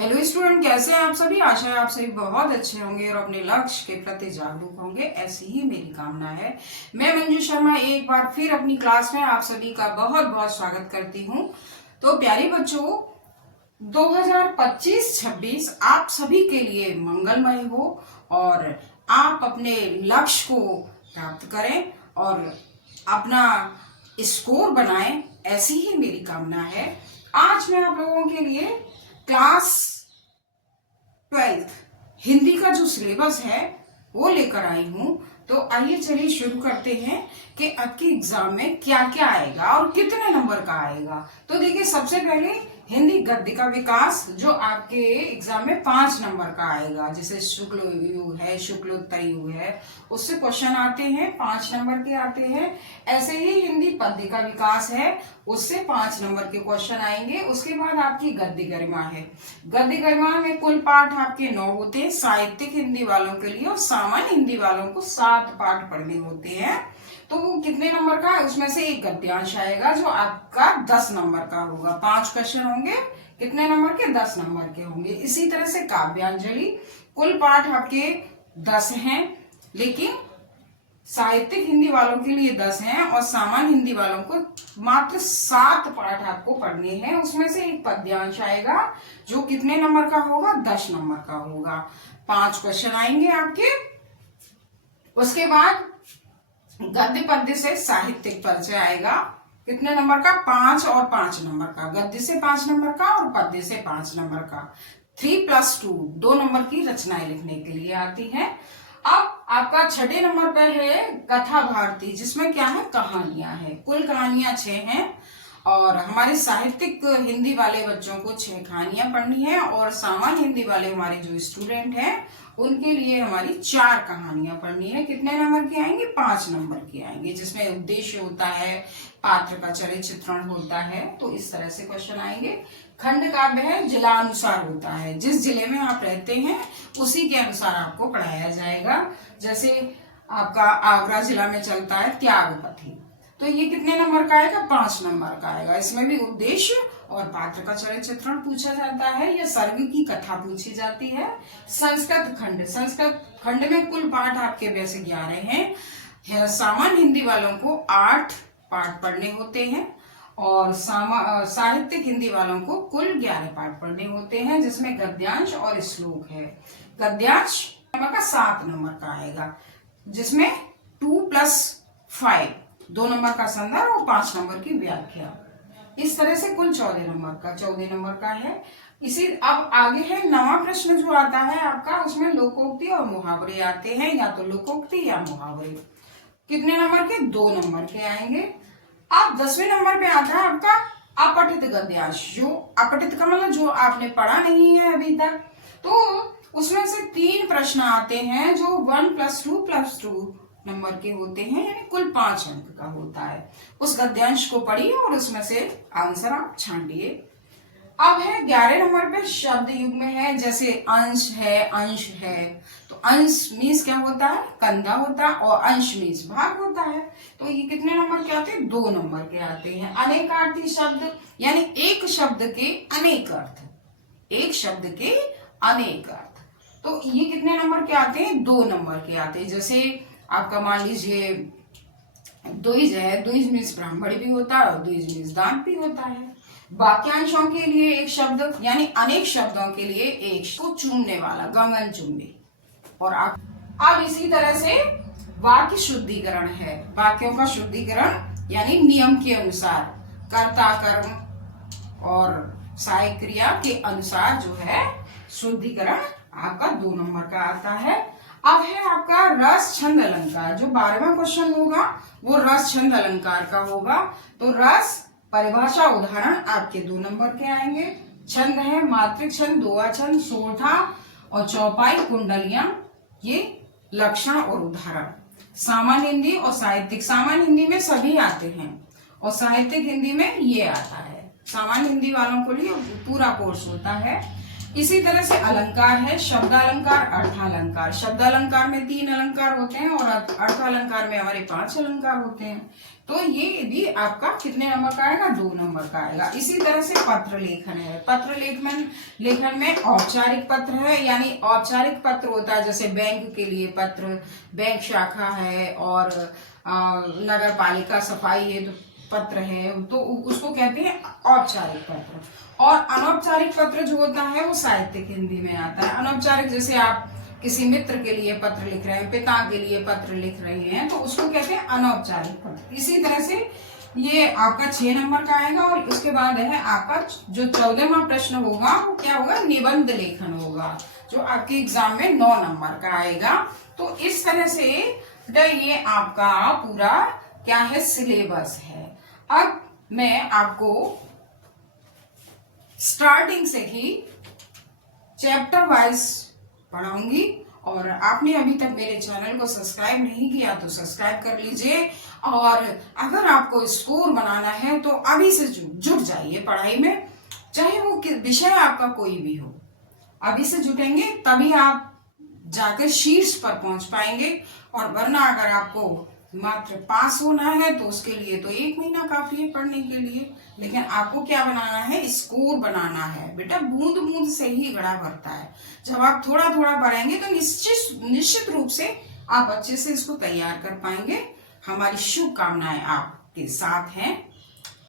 Hello student, कैसे हैं आप सभी। आशा है आप सभी बहुत अच्छे होंगे और अपने लक्ष्य के प्रति जागरूक होंगे, ऐसी ही मेरी कामना है। मैं मंजू शर्मा एक बार फिर अपनी क्लास में आप सभी का बहुत बहुत स्वागत करती हूं। तो प्यारे बच्चों, 2025-26 आप सभी के लिए मंगलमय हो और आप अपने लक्ष्य को प्राप्त करें और अपना स्कोर बनाएं, ऐसी ही मेरी कामना है। आज मैं आप लोगों के लिए क्लास 12th हिंदी का जो सिलेबस है वो लेकर आई हूं। तो आइए चलिए शुरू करते हैं कि आपके एग्जाम में क्या क्या आएगा और कितने नंबर का आएगा। तो देखिए, सबसे पहले हिंदी गद्य का विकास जो आपके एग्जाम में 5 नंबर का आएगा। जैसे शुक्ल युग है, शुक्लोत्तर युग है, उससे क्वेश्चन आते हैं, 5 नंबर के आते हैं। ऐसे ही हिंदी पद्य का विकास है, उससे 5 नंबर के क्वेश्चन आएंगे। उसके बाद आपकी गद्य गरिमा है। गद्य गरिमा में कुल पाठ आपके 9 होते हैं साहित्यिक हिंदी वालों के लिए, और सामान्य हिंदी वालों को 7 पाठ पढ़ने होते हैं। तो वो कितने नंबर का है, उसमें से एक गद्यांश आएगा जो आपका 10 नंबर का होगा। 5 क्वेश्चन होंगे, कितने नंबर के, 10 नंबर के होंगे। इसी तरह से काव्यांजलि, कुल पाठ आपके 10 हैं, लेकिन साहित्यिक हिंदी वालों के लिए 10 हैं और सामान्य हिंदी वालों को मात्र 7 पाठ आपको पढ़ने हैं। उसमें से एक पद्यांश आएगा जो कितने नंबर का होगा, 10 नंबर का होगा। 5 क्वेश्चन आएंगे आपके। उसके बाद गद्य पद्य से साहित्यिक परिचय आएगा, कितने नंबर का, 5 और 5 नंबर का। गद्य से 5 नंबर का और पद्य से 5 नंबर का। 3+2 2 नंबर की रचनाएं लिखने के लिए आती हैं। अब आपका 6 नंबर पर है कथा भारती, जिसमें क्या है, कहानियां हैं। कुल कहानियां 6 हैं और हमारे साहित्यिक हिंदी वाले बच्चों को 6 कहानियां पढ़नी है, और सामान्य हिंदी वाले हमारे जो स्टूडेंट हैं उनके लिए हमारी 4 कहानियां पढ़नी है। कितने नंबर की आएंगी, 5 नंबर की आएंगी, जिसमें उद्देश्य होता है, पात्र का चरित्र चित्रण होता है। तो इस तरह से क्वेश्चन आएंगे। खंड काव्य है, जिला अनुसार होता है, जिस जिले में आप रहते हैं उसी के अनुसार आपको पढ़ाया जाएगा। जैसे आपका आगरा जिला में चलता है त्यागपथी, तो ये कितने नंबर का आएगा, 5 नंबर का आएगा। इसमें भी उद्देश्य और पात्र का चरित्र चित्रण पूछा जाता है, या सर्ग की कथा पूछी जाती है। संस्कृत खंड, संस्कृत खंड में कुल पाठ आपके वैसे 11 हैं। सामान्य हिंदी वालों को 8 पाठ पढ़ने होते हैं और साहित्यिक हिंदी वालों को कुल 11 पाठ पढ़ने होते हैं, जिसमें गद्यांश और श्लोक है। गद्यांश नंबर का 7 नंबर का आएगा, जिसमें 2+5 2 नंबर का संदर्भ और 5 नंबर की व्याख्या। इस तरह से कुल 14 नंबर का है। इसी अब आगे है 9वां प्रश्न जो आता है आपका, उसमें लोकोक्ति और मुहावरे आते हैं, या तो लोकोक्ति या मुहावरे। कितने नंबर के, 2 नंबर के आएंगे। अब 10वें नंबर पे आता है आपका अपठित गद्यांश। जो अपठित का मतलब जो आपने पढ़ा नहीं है अभी तक, तो उसमें से 3 प्रश्न आते हैं जो 1+2+2 नंबर के होते हैं, यानी कुल 5 अंक का होता है। उस गद्यांश को पढ़िए और उसमें से आंसर आप छांटिए। अब है 11 नंबर पे शब्द युग में है, जैसे अंश है। तो अंश मीन्स क्या होता है, कंधा होता है, और अंश मीन्स भाग होता है। तो ये कितने नंबर के आते हैं, 2 नंबर के आते हैं। अनेकार्थी शब्द, यानी एक शब्द के अनेक अर्थ, एक शब्द के अनेक अर्थ। तो ये कितने नंबर के आते हैं, 2 नंबर के आते हैं। जैसे आपका मान लीजिए द्विज है, द्विज मीन्स ब्राह्मण भी होता है और द्विज मीन्स दान भी होता है। वाक्यांशों के लिए एक शब्द, यानी अनेक शब्दों के लिए एक को चूमने वाला, गमन चुम्बी। और अब इसी तरह से वाक्य शुद्धिकरण है, वाक्यों का शुद्धिकरण, यानी नियम के अनुसार कर्ता कर्म और सहायक क्रिया के अनुसार जो है शुद्धिकरण आपका 2 नंबर का आता है। अब है आपका रस छंद अलंकार। जो 12वां क्वेश्चन होगा वो रस छंद अलंकार का होगा। तो रस परिभाषा उदाहरण आपके 2 नंबर के आएंगे। छंद है मात्रिक छंद, दोहा छंद, सोठा और चौपाई, कुंडलियां, ये लक्षण और उदाहरण। सामान्य हिंदी और साहित्यिक, सामान्य हिंदी में सभी आते हैं और साहित्यिक हिंदी में ये आता है। सामान्य हिंदी वालों के लिए पूरा कोर्स होता है। इसी तरह से अलंकार है, शब्दालंकार, अर्थालंकार। शब्दालंकार में 3 अलंकार होते हैं और अर्थालंकार में हमारे 5 अलंकार होते हैं। तो ये भी आपका कितने नंबर का आएगा? 2 नंबर का आएगा। इसी तरह से पत्र लेखन है। पत्र लेखन में औपचारिक पत्र है, यानी औपचारिक पत्र होता है जैसे बैंक के लिए पत्र, बैंक शाखा है, और नगर पालिका सफाई है तो पत्र है, तो उसको कहते हैं औपचारिक पत्र। और अनौपचारिक पत्र जो होता है वो साहित्यिक हिंदी में आता है। अनौपचारिक जैसे आप किसी मित्र के लिए पत्र लिख रहे हैं, पिता के लिए पत्र लिख रहे हैं, तो उसको कहते हैं अनौपचारिक पत्र। इसी तरह से ये आपका 6 नंबर का आएगा। और उसके बाद है आपका जो 14वां प्रश्न होगा वो क्या होगा? निबंध लेखन होगा, जो आपके एग्जाम में 9 नंबर का आएगा। तो इस तरह से ये आपका पूरा क्या है? सिलेबस है। अब मैं आपको स्टार्टिंग से ही चैप्टर वाइज पढ़ाऊंगी, और आपने अभी तक मेरे चैनल को सब्सक्राइब नहीं किया तो सब्सक्राइब कर लीजिए। और अगर आपको स्कोर बनाना है तो अभी से जुट जाइए पढ़ाई में, चाहे वो विषय आपका कोई भी हो। अभी से जुटेंगे तभी आप जाकर शीर्ष पर पहुंच पाएंगे। और वरना अगर आपको मात्र पास होना है तो उसके लिए तो 1 महीना काफी है पढ़ने के लिए। लेकिन आपको क्या बनाना है? स्कोर बनाना है। बेटा बूंद बूंद से ही घड़ा भरता है। जब आप थोड़ा थोड़ा पढ़ेंगे तो निश्चित रूप से आप अच्छे से इसको तैयार कर पाएंगे। हमारी शुभकामनाएं आपके साथ हैं।